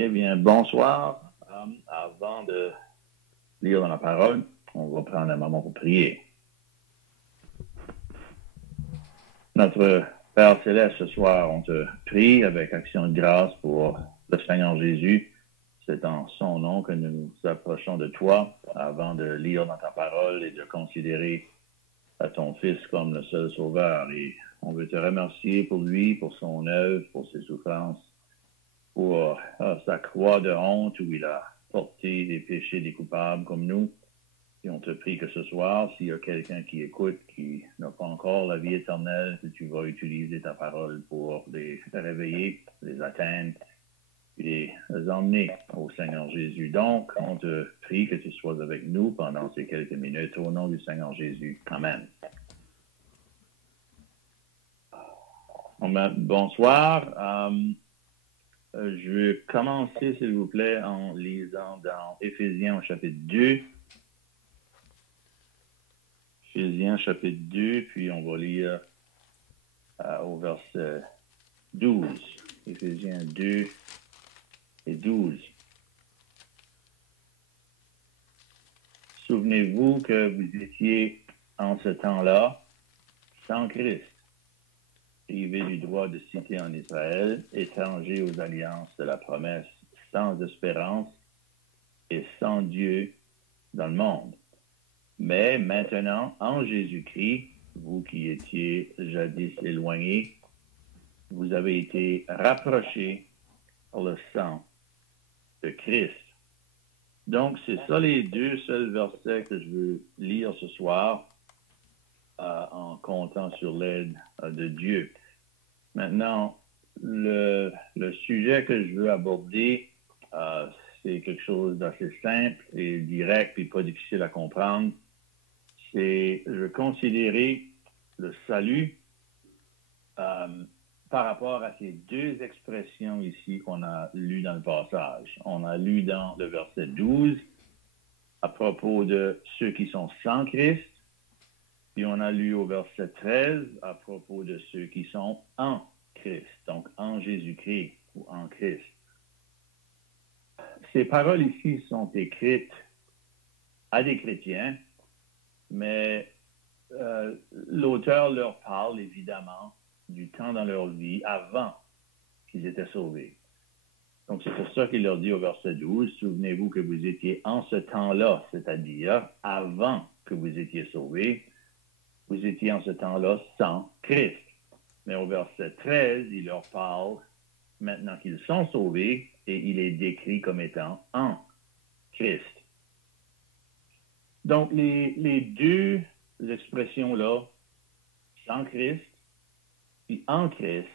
OK, bien, bonsoir. Avant de lire dans la parole, on va prendre un moment pour prier. Notre Père Céleste, ce soir, on te prie avec action de grâce pour le Seigneur Jésus. C'est en son nom que nous nous approchons de toi avant de lire dans ta parole et de considérer à ton Fils comme le seul Sauveur. Et on veut te remercier pour lui, pour son œuvre, pour ses souffrances, pour sa croix de honte où il a porté les péchés des coupables comme nous. Et on te prie que ce soir, s'il y a quelqu'un qui écoute, qui n'a pas encore la vie éternelle, que tu vas utiliser ta parole pour les réveiller, les atteindre et les emmener au Seigneur Jésus. Donc, on te prie que tu sois avec nous pendant ces quelques minutes au nom du Seigneur Jésus. Amen. Bonsoir. Je vais commencer, s'il vous plaît, en lisant dans Éphésiens au chapitre 2. Éphésiens chapitre 2, puis on va lire au verset 12. Éphésiens 2 et 12. Souvenez-vous que vous étiez en ce temps-là sans Christ, privés du droit de cité en Israël, étrangers aux alliances de la promesse, sans espérance et sans Dieu dans le monde. Mais maintenant, en Jésus-Christ, vous qui étiez jadis éloignés, vous avez été rapprochés par le sang de Christ. Donc, c'est ça les deux seuls versets que je veux lire ce soir en comptant sur l'aide de Dieu. Maintenant, le sujet que je veux aborder, c'est quelque chose d'assez simple et direct et pas difficile à comprendre. C'est, je veux considérer le salut par rapport à ces deux expressions ici qu'on a lues dans le passage. On a lu dans le verset 12 à propos de ceux qui sont sans Christ, puis on a lu au verset 13 à propos de ceux qui sont en Christ, donc en Jésus-Christ ou en Christ. Ces paroles ici sont écrites à des chrétiens, mais l'auteur leur parle évidemment du temps dans leur vie avant qu'ils étaient sauvés. Donc c'est pour ça qu'il leur dit au verset 12, souvenez-vous que vous étiez en ce temps-là, c'est-à-dire avant que vous étiez sauvés, vous étiez en ce temps-là sans Christ. Mais au verset 13, il leur parle maintenant qu'ils sont sauvés et il est décrit comme étant en Christ. Donc, les deux expressions-là, sans Christ puis en Christ,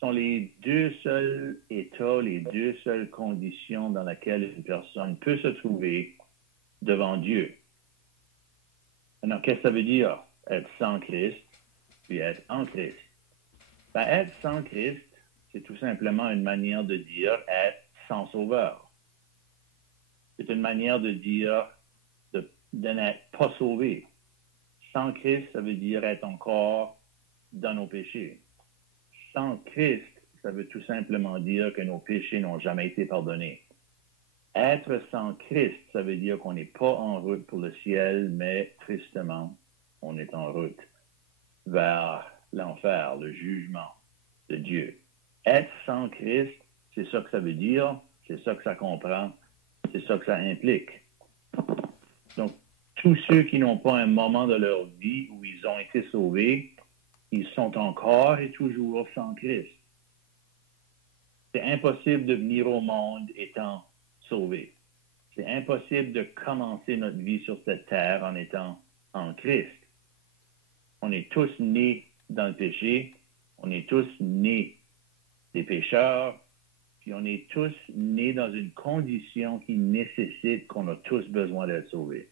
sont les deux seuls états, les deux seules conditions dans lesquelles une personne peut se trouver devant Dieu. Maintenant, qu'est-ce que ça veut dire être sans Christ puis être en Christ? Ben, être sans Christ, c'est tout simplement une manière de dire être sans sauveur. C'est une manière de dire de n'être pas sauvé. Sans Christ, ça veut dire être encore dans nos péchés. Sans Christ, ça veut tout simplement dire que nos péchés n'ont jamais été pardonnés. Être sans Christ, ça veut dire qu'on n'est pas en route pour le ciel, mais tristement, on est en route vers l'enfer, le jugement de Dieu. Être sans Christ, c'est ça que ça veut dire, c'est ça que ça comprend, c'est ça que ça implique. Donc, tous ceux qui n'ont pas un moment de leur vie où ils ont été sauvés, ils sont encore et toujours sans Christ. C'est impossible de venir au monde étant sauvé. C'est impossible de commencer notre vie sur cette terre en étant en Christ. On est tous nés dans le péché, on est tous nés des pécheurs, puis on est tous nés dans une condition qui nécessite qu'on a tous besoin d'être sauvés.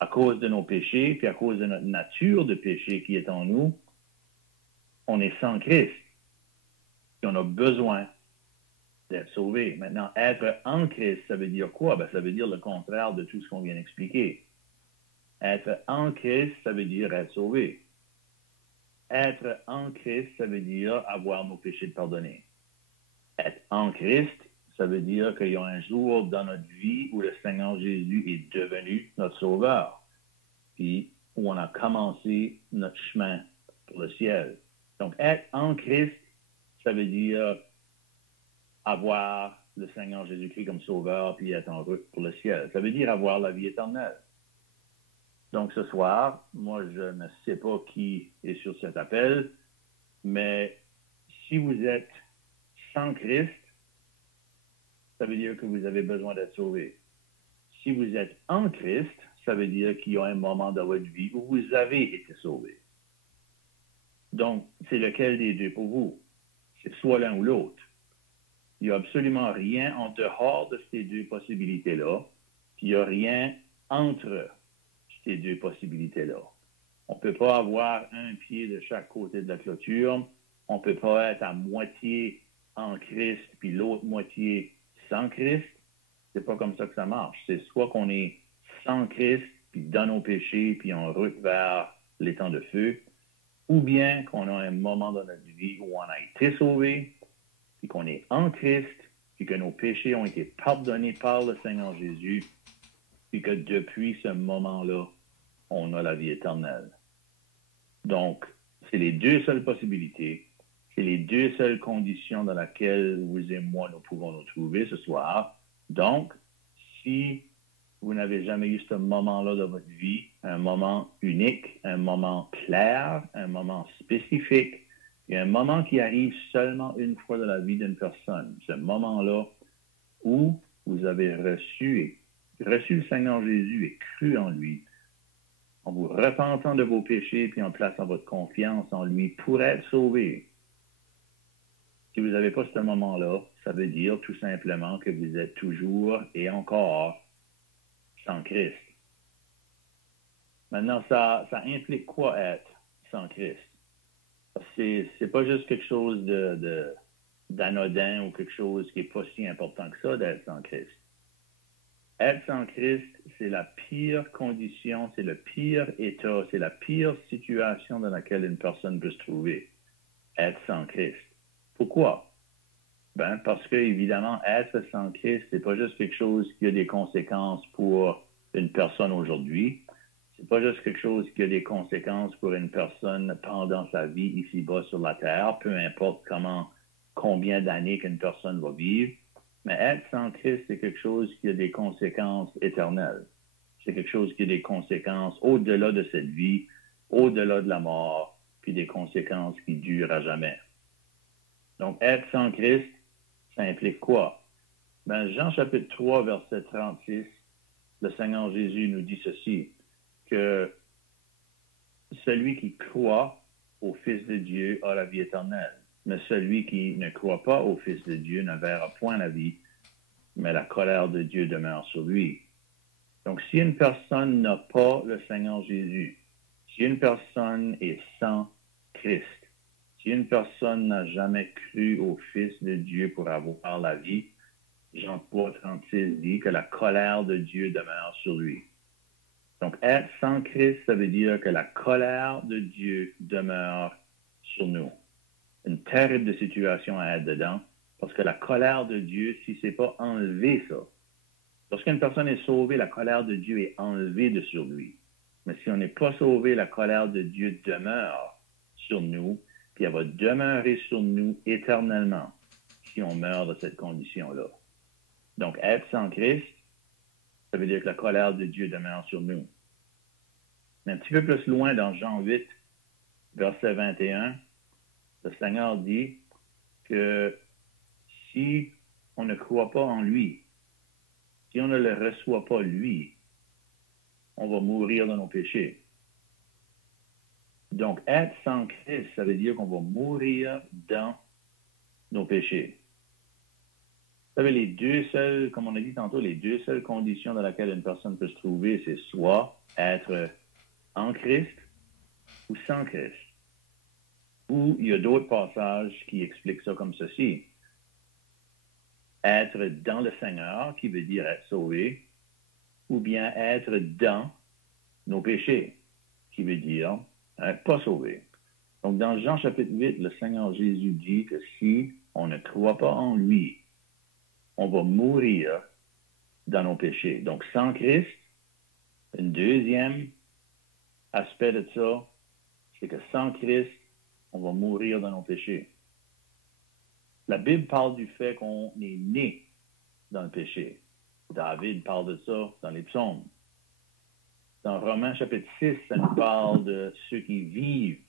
À cause de nos péchés, puis à cause de notre nature de péché qui est en nous, on est sans Christ. Puis on a besoin d'être sauvés. Maintenant, être en Christ, ça veut dire quoi? Ben, ça veut dire le contraire de tout ce qu'on vient d'expliquer. Être en Christ, ça veut dire être sauvé. Être en Christ, ça veut dire avoir nos péchés pardonnés. Être en Christ, ça veut dire qu'il y a un jour dans notre vie où le Seigneur Jésus est devenu notre Sauveur, puis où on a commencé notre chemin pour le ciel. Donc, être en Christ, ça veut dire avoir le Seigneur Jésus-Christ comme Sauveur, puis être en route pour le ciel. Ça veut dire avoir la vie éternelle. Donc, ce soir, moi, je ne sais pas qui est sur cet appel, mais si vous êtes sans Christ, ça veut dire que vous avez besoin d'être sauvé. Si vous êtes en Christ, ça veut dire qu'il y a un moment dans votre vie où vous avez été sauvé. Donc, c'est lequel des deux pour vous? C'est soit l'un ou l'autre. Il n'y a absolument rien en dehors de ces deux possibilités-là, puis il n'y a rien entre ces deux possibilités-là. On ne peut pas avoir un pied de chaque côté de la clôture. On ne peut pas être à moitié en Christ, puis l'autre moitié sans Christ. C'est pas comme ça que ça marche. C'est soit qu'on est sans Christ, puis dans nos péchés, puis en route vers les temps de feu, ou bien qu'on a un moment dans notre vie où on a été sauvé, puis qu'on est en Christ, puis que nos péchés ont été pardonnés par le Seigneur Jésus, puis que depuis ce moment-là, on a la vie éternelle. Donc, c'est les deux seules possibilités, c'est les deux seules conditions dans lesquelles vous et moi, nous pouvons nous trouver ce soir. Donc, si vous n'avez jamais eu ce moment-là dans votre vie, un moment unique, un moment clair, un moment spécifique, et un moment qui arrive seulement une fois dans la vie d'une personne, ce moment-là où vous avez reçu le Seigneur Jésus et cru en lui, en vous repentant de vos péchés puis en plaçant votre confiance en lui pour être sauvé. Si vous n'avez pas ce moment-là, ça veut dire tout simplement que vous êtes toujours et encore sans Christ. Maintenant, ça implique quoi être sans Christ? C'est pas juste quelque chose d'anodin ou quelque chose qui n'est pas si important que ça d'être sans Christ. Être sans Christ, c'est la pire condition, c'est le pire état, c'est la pire situation dans laquelle une personne peut se trouver. Être sans Christ. Pourquoi? Ben, parce que, évidemment, être sans Christ, c'est pas juste quelque chose qui a des conséquences pour une personne aujourd'hui. C'est pas juste quelque chose qui a des conséquences pour une personne pendant sa vie ici-bas sur la terre, peu importe combien d'années qu'une personne va vivre. Mais être sans Christ, c'est quelque chose qui a des conséquences éternelles. C'est quelque chose qui a des conséquences au-delà de cette vie, au-delà de la mort, puis des conséquences qui durent à jamais. Donc, être sans Christ, ça implique quoi? Ben, Jean chapitre 3, verset 36, le Seigneur Jésus nous dit ceci, que celui qui croit au Fils de Dieu a la vie éternelle. Mais celui qui ne croit pas au Fils de Dieu ne verra point la vie, mais la colère de Dieu demeure sur lui. Donc, si une personne n'a pas le Seigneur Jésus, si une personne est sans Christ, si une personne n'a jamais cru au Fils de Dieu pour avoir la vie, Jean 3, 36 dit que la colère de Dieu demeure sur lui. Donc, être sans Christ, ça veut dire que la colère de Dieu demeure sur nous. Une terrible situation à être dedans, parce que la colère de Dieu, si ce n'est pas enlevé ça, lorsqu'une personne est sauvée, la colère de Dieu est enlevée de sur lui. Mais si on n'est pas sauvé, la colère de Dieu demeure sur nous, puis elle va demeurer sur nous éternellement si on meurt de cette condition-là. Donc, être sans Christ, ça veut dire que la colère de Dieu demeure sur nous. Mais un petit peu plus loin, dans Jean 8, verset 21, le Seigneur dit que si on ne croit pas en lui, si on ne le reçoit pas lui, on va mourir dans nos péchés. Donc, être sans Christ, ça veut dire qu'on va mourir dans nos péchés. Vous savez, les deux seules, comme on a dit tantôt, les deux seules conditions dans lesquelles une personne peut se trouver, c'est soit être en Christ ou sans Christ. Ou il y a d'autres passages qui expliquent ça comme ceci. Être dans le Seigneur, qui veut dire être sauvé, ou bien être dans nos péchés, qui veut dire être pas sauvé. Donc, dans Jean chapitre 8, le Seigneur Jésus dit que si on ne croit pas en lui, on va mourir dans nos péchés. Donc, sans Christ, un deuxième aspect de ça, c'est que sans Christ, on va mourir dans nos péchés. La Bible parle du fait qu'on est né dans le péché. David parle de ça dans les psaumes. Dans Romains chapitre 6, ça nous parle de ceux qui vivent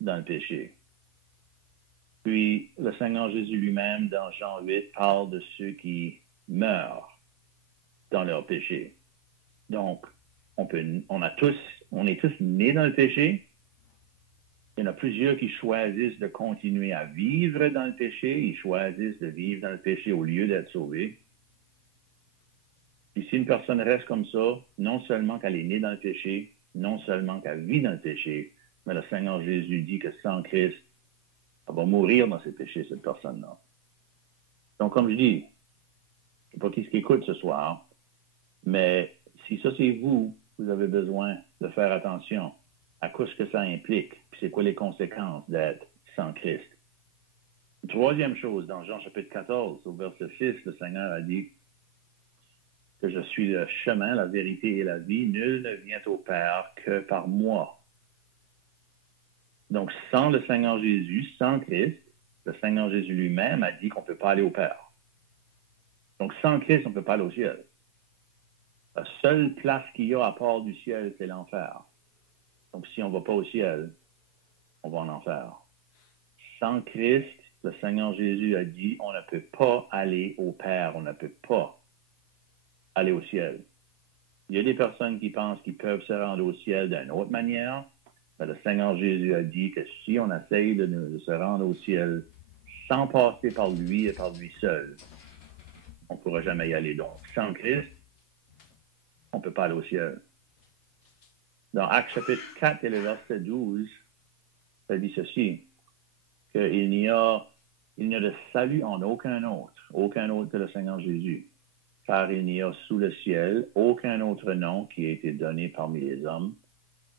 dans le péché. Puis, le Seigneur Jésus lui-même, dans Jean 8, parle de ceux qui meurent dans leur péché. Donc, on est tous nés dans le péché. Il y en a plusieurs qui choisissent de continuer à vivre dans le péché. Ils choisissent de vivre dans le péché au lieu d'être sauvés. Puis si une personne reste comme ça, non seulement qu'elle est née dans le péché, non seulement qu'elle vit dans le péché, mais le Seigneur Jésus dit que sans Christ, elle va mourir dans ses péchés, cette personne-là. Donc, comme je dis, je ne sais pas qui écoute ce soir, mais si ça c'est vous, vous avez besoin de faire attention à quoi ce que ça implique, puis c'est quoi les conséquences d'être sans Christ. Troisième chose, dans Jean chapitre 14, au verset 6, le Seigneur a dit que je suis le chemin, la vérité et la vie. Nul ne vient au Père que par moi. Donc, sans le Seigneur Jésus, sans Christ, le Seigneur Jésus lui-même a dit qu'on ne peut pas aller au Père. Donc, sans Christ, on ne peut pas aller au ciel. La seule place qu'il y a à part du ciel, c'est l'enfer. Donc, si on ne va pas au ciel, on va en enfer. Sans Christ, le Seigneur Jésus a dit, on ne peut pas aller au Père, on ne peut pas aller au ciel. Il y a des personnes qui pensent qu'ils peuvent se rendre au ciel d'une autre manière, mais le Seigneur Jésus a dit que si on essaye de se rendre au ciel sans passer par lui et par lui seul, on ne pourra jamais y aller. Donc, sans Christ, on ne peut pas aller au ciel. Dans Actes chapitre 4 et le verset 12, ça dit ceci, qu'il n'y a de salut en aucun autre que le Seigneur Jésus, car il n'y a sous le ciel aucun autre nom qui a été donné parmi les hommes,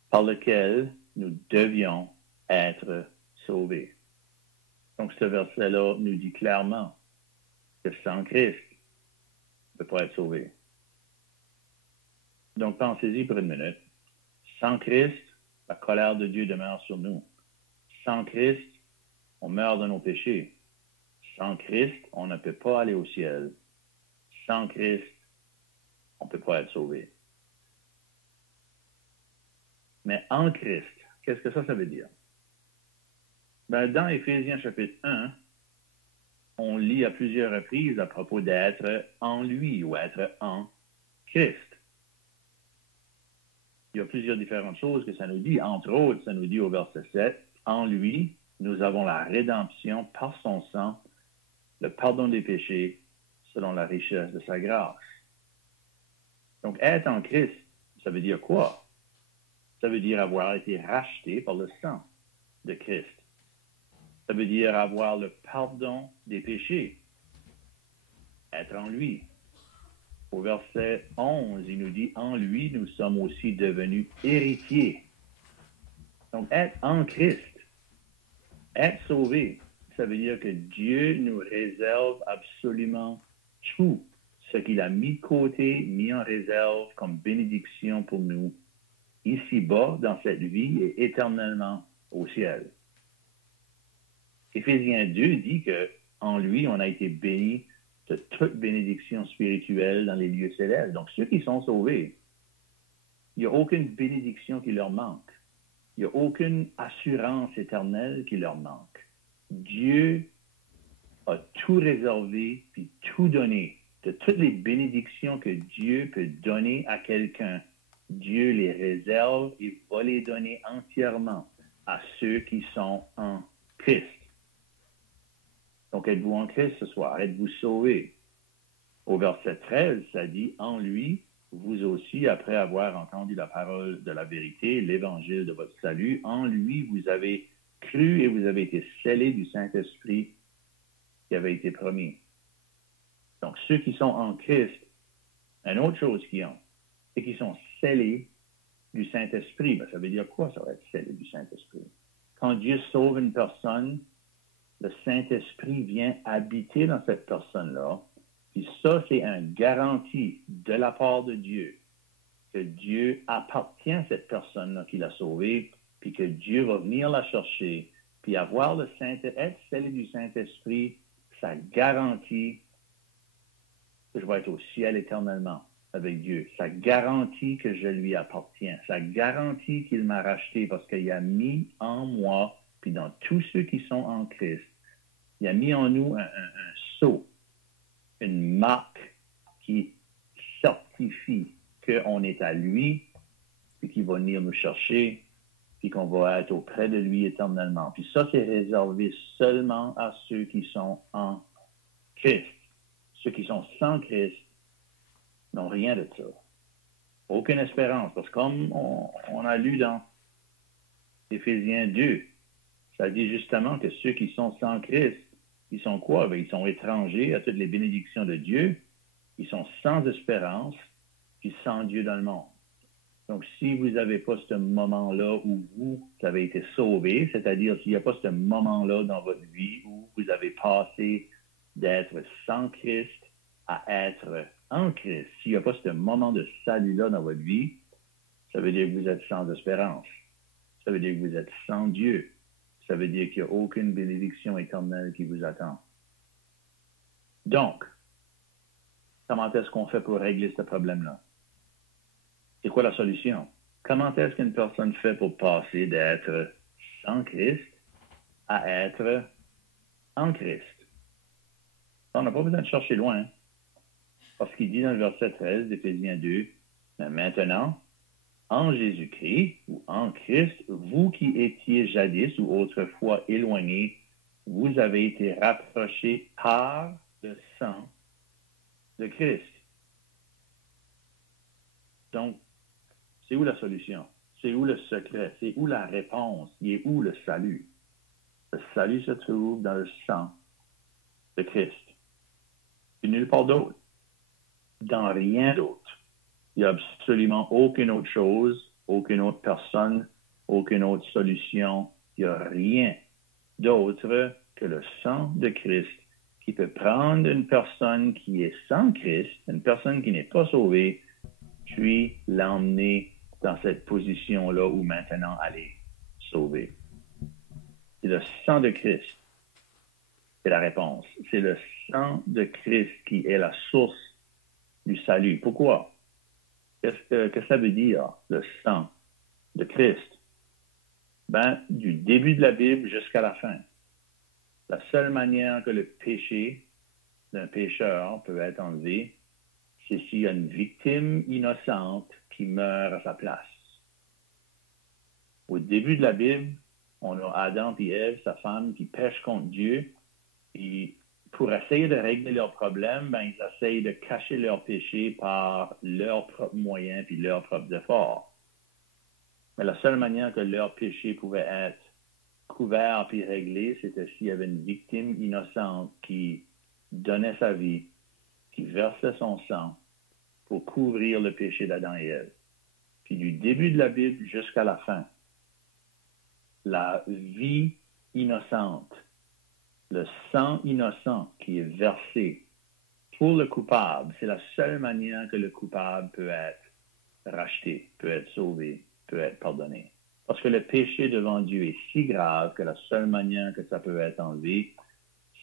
par lequel nous devions être sauvés. Donc, ce verset-là nous dit clairement que sans Christ, on ne peut pas être sauvé. Donc, pensez-y pour une minute. Sans Christ, la colère de Dieu demeure sur nous. Sans Christ, on meurt de nos péchés. Sans Christ, on ne peut pas aller au ciel. Sans Christ, on ne peut pas être sauvé. Mais en Christ, qu'est-ce que ça veut dire? Dans Éphésiens chapitre 1, on lit à plusieurs reprises à propos d'être en lui ou être en Christ. Il y a plusieurs différentes choses que ça nous dit. Entre autres, ça nous dit au verset 7, en lui, nous avons la rédemption par son sang, le pardon des péchés, selon la richesse de sa grâce. Donc, être en Christ, ça veut dire quoi? Ça veut dire avoir été racheté par le sang de Christ. Ça veut dire avoir le pardon des péchés. Être en lui. Au verset 11, il nous dit, en lui, nous sommes aussi devenus héritiers. Donc, être en Christ, être sauvé, ça veut dire que Dieu nous réserve absolument tout ce qu'il a mis de côté, mis en réserve comme bénédiction pour nous, ici-bas, dans cette vie et éternellement au ciel. Éphésiens 2 dit qu'en lui, on a été bénis de toute bénédiction spirituelle dans les lieux célestes. Donc, ceux qui sont sauvés, il n'y a aucune bénédiction qui leur manque. Il n'y a aucune assurance éternelle qui leur manque. Dieu a tout réservé puis tout donné. De toutes les bénédictions que Dieu peut donner à quelqu'un, Dieu les réserve et va les donner entièrement à ceux qui sont en Christ. Donc, êtes-vous en Christ ce soir? Êtes-vous sauvés? Au verset 13, ça dit, en lui, vous aussi, après avoir entendu la parole de la vérité, l'évangile de votre salut, en lui, vous avez cru et vous avez été scellés du Saint-Esprit qui avait été promis. Donc, ceux qui sont en Christ, une autre chose qu'ils ont, c'est qu'ils sont scellés du Saint-Esprit. Ça veut dire quoi, ça va être scellé du Saint-Esprit? Quand Dieu sauve une personne, le Saint-Esprit vient habiter dans cette personne-là. Puis ça, c'est une garantie de la part de Dieu, que Dieu appartient à cette personne-là qui l'a sauvée, puis que Dieu va venir la chercher, puis avoir le être scellé du Saint-Esprit, ça garantit que je vais être au ciel éternellement avec Dieu. Ça garantit que je lui appartiens. Ça garantit qu'il m'a racheté parce qu'il a mis en moi, puis dans tous ceux qui sont en Christ, il a mis en nous un sceau, une marque qui certifie qu'on est à lui, puis qu'il va venir nous chercher, puis qu'on va être auprès de lui éternellement. Puis ça, c'est réservé seulement à ceux qui sont en Christ. Ceux qui sont sans Christ n'ont rien de ça. Aucune espérance. Parce que comme on a lu dans Éphésiens 2, ça dit justement que ceux qui sont sans Christ, ils sont quoi? Bien, ils sont étrangers à toutes les bénédictions de Dieu. Ils sont sans espérance, puis sans Dieu dans le monde. Donc, si vous n'avez pas ce moment-là où vous avez été sauvés, c'est-à-dire s'il n'y a pas ce moment-là dans votre vie où vous avez passé d'être sans Christ à être en Christ, s'il n'y a pas ce moment de salut-là dans votre vie, ça veut dire que vous êtes sans espérance. Ça veut dire que vous êtes sans Dieu. Ça veut dire qu'il n'y a aucune bénédiction éternelle qui vous attend. Donc, comment est-ce qu'on fait pour régler ce problème-là? C'est quoi la solution? Comment est-ce qu'une personne fait pour passer d'être sans Christ à être en Christ? On n'a pas besoin de chercher loin. Parce qu'il dit dans le verset 13 d'Éphésiens 2, mais maintenant, en Jésus-Christ ou en Christ, vous qui étiez jadis ou autrefois éloignés, vous avez été rapprochés par le sang de Christ. Donc, c'est où la solution? C'est où le secret? C'est où la réponse? Il est où le salut? Le salut se trouve dans le sang de Christ. Et nulle part d'autre. Dans rien d'autre. Il n'y a absolument aucune autre chose, aucune autre personne, aucune autre solution. Il n'y a rien d'autre que le sang de Christ qui peut prendre une personne qui est sans Christ, une personne qui n'est pas sauvée, puis l'emmener dans cette position-là où maintenant elle est sauvée. C'est le sang de Christ. C'est la réponse. C'est le sang de Christ qui est la source du salut. Pourquoi? Qu'est-ce que ça veut dire, le sang de Christ? Ben, du début de la Bible jusqu'à la fin. La seule manière que le péché d'un pécheur peut être enlevé, c'est s'il y a une victime innocente qui meurt à sa place. Au début de la Bible, on a Adam et Ève, sa femme, qui pêchent contre Dieu. Et pour essayer de régler leurs problèmes, ben, ils essayent de cacher leurs péchés par leurs propres moyens puis leurs propres efforts. Mais la seule manière que leurs péchés pouvaient être couverts puis réglés, c'était s'il y avait une victime innocente qui donnait sa vie, qui versait son sang pour couvrir le péché d'Adam et Ève. Puis du début de la Bible jusqu'à la fin, la vie innocente, le sang innocent qui est versé pour le coupable, c'est la seule manière que le coupable peut être racheté, peut être sauvé, peut être pardonné. Parce que le péché devant Dieu est si grave que la seule manière que ça peut être enlevé,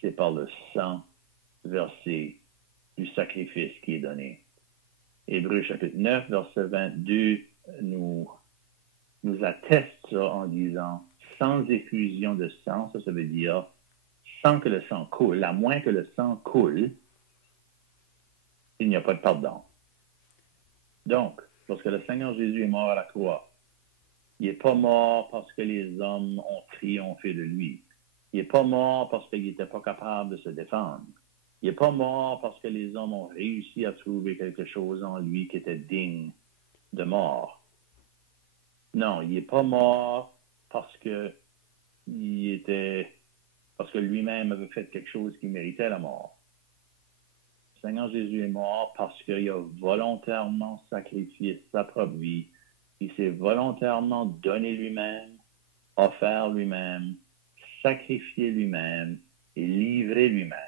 c'est par le sang versé du sacrifice qui est donné. Hébreux chapitre 9, verset 22 nous atteste ça en disant « sans effusion de sang », ça veut dire sans que le sang coule, à moins que le sang coule, il n'y a pas de pardon. Donc, lorsque le Seigneur Jésus est mort à la croix, il n'est pas mort parce que les hommes ont triomphé de lui. Il n'est pas mort parce qu'il n'était pas capable de se défendre. Il n'est pas mort parce que les hommes ont réussi à trouver quelque chose en lui qui était digne de mort. Non, il n'est pas mort parce que lui-même avait fait quelque chose qui méritait la mort. Le Seigneur Jésus est mort parce qu'il a volontairement sacrifié sa propre vie. Il s'est volontairement donné lui-même, offert lui-même, sacrifié lui-même et livré lui-même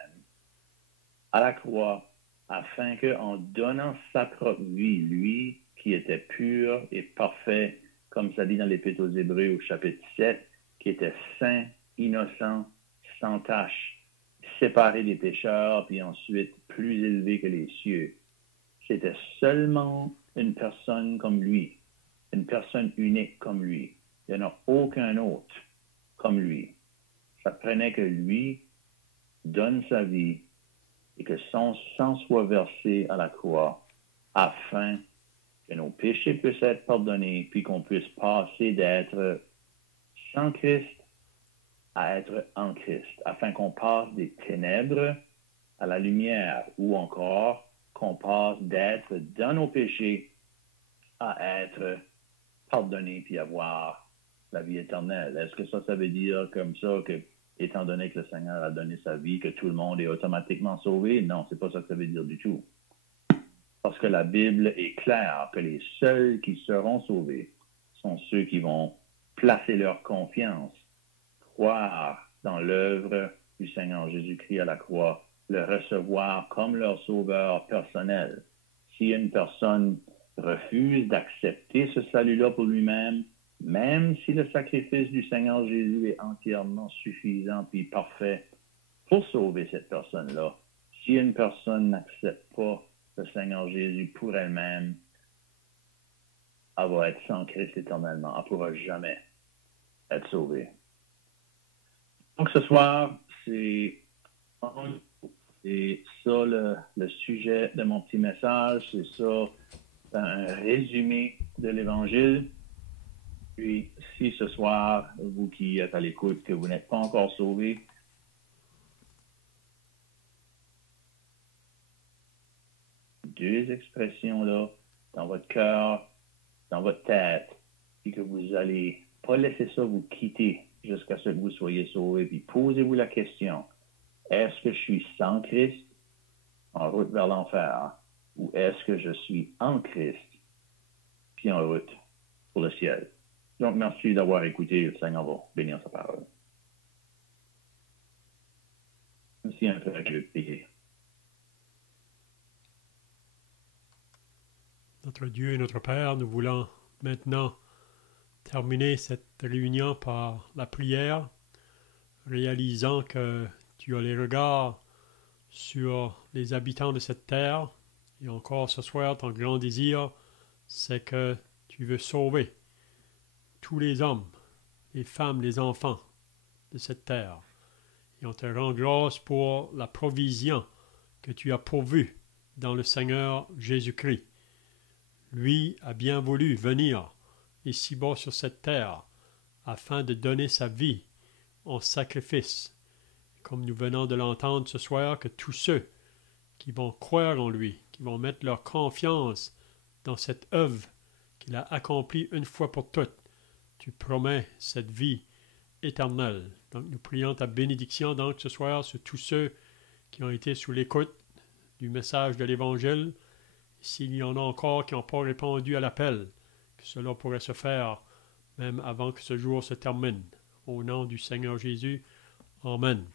à la croix, afin que, en donnant sa propre vie, lui qui était pur et parfait, comme ça dit dans l'Épître aux Hébreux au chapitre 7, qui était saint, innocent, sans tache, séparé des pécheurs, puis ensuite plus élevé que les cieux. C'était seulement une personne comme lui, une personne unique comme lui. Il n'y en a aucun autre comme lui. Ça prenait que lui donne sa vie et que son sang soit versé à la croix afin que nos péchés puissent être pardonnés, puis qu'on puisse passer d'être sans Christ à être en Christ, afin qu'on passe des ténèbres à la lumière, ou encore qu'on passe d'être dans nos péchés à être pardonné puis avoir la vie éternelle. Est-ce que ça veut dire comme ça que, étant donné que le Seigneur a donné sa vie, que tout le monde est automatiquement sauvé? Non, c'est pas ça que ça veut dire du tout. Parce que la Bible est claire que les seuls qui seront sauvés sont ceux qui vont placer leur confiance, croire dans l'œuvre du Seigneur Jésus-Christ à la croix, le recevoir comme leur sauveur personnel. Si une personne refuse d'accepter ce salut-là pour lui-même, même si le sacrifice du Seigneur Jésus est entièrement suffisant puis parfait pour sauver cette personne-là, si une personne n'accepte pas le Seigneur Jésus pour elle-même, elle va être sans Christ éternellement. Elle ne pourra jamais être sauvée. Donc ce soir, c'est ça le sujet de mon petit message. C'est ça, un résumé de l'Évangile. Puis, si ce soir, vous qui êtes à l'écoute, que vous n'êtes pas encore sauvés, deux expressions-là dans votre cœur, dans votre tête, puis que vous allez pas laisser ça vous quitter jusqu'à ce que vous soyez sauvés. Puis posez-vous la question, est-ce que je suis sans Christ en route vers l'enfer, ou est-ce que je suis en Christ puis en route pour le ciel? Donc, merci d'avoir écouté. Le Seigneur va bénir sa parole. Merci un peu avec le prier. Notre Dieu et notre Père, nous voulons maintenant terminer cette réunion par la prière, réalisant que tu as les regards sur les habitants de cette terre. Et encore ce soir, ton grand désir, c'est que tu veux sauver tous les hommes, les femmes, les enfants de cette terre. Et on te rend grâce pour la provision que tu as pourvue dans le Seigneur Jésus-Christ. Lui a bien voulu venir ici-bas sur cette terre afin de donner sa vie en sacrifice. Comme nous venons de l'entendre ce soir, que tous ceux qui vont croire en lui, qui vont mettre leur confiance dans cette œuvre qu'il a accomplie une fois pour toutes, tu promets cette vie éternelle. Donc nous prions ta bénédiction donc ce soir sur tous ceux qui ont été sous l'écoute du message de l'Évangile. S'il y en a encore qui n'ont pas répondu à l'appel, que cela pourrait se faire même avant que ce jour se termine. Au nom du Seigneur Jésus, Amen.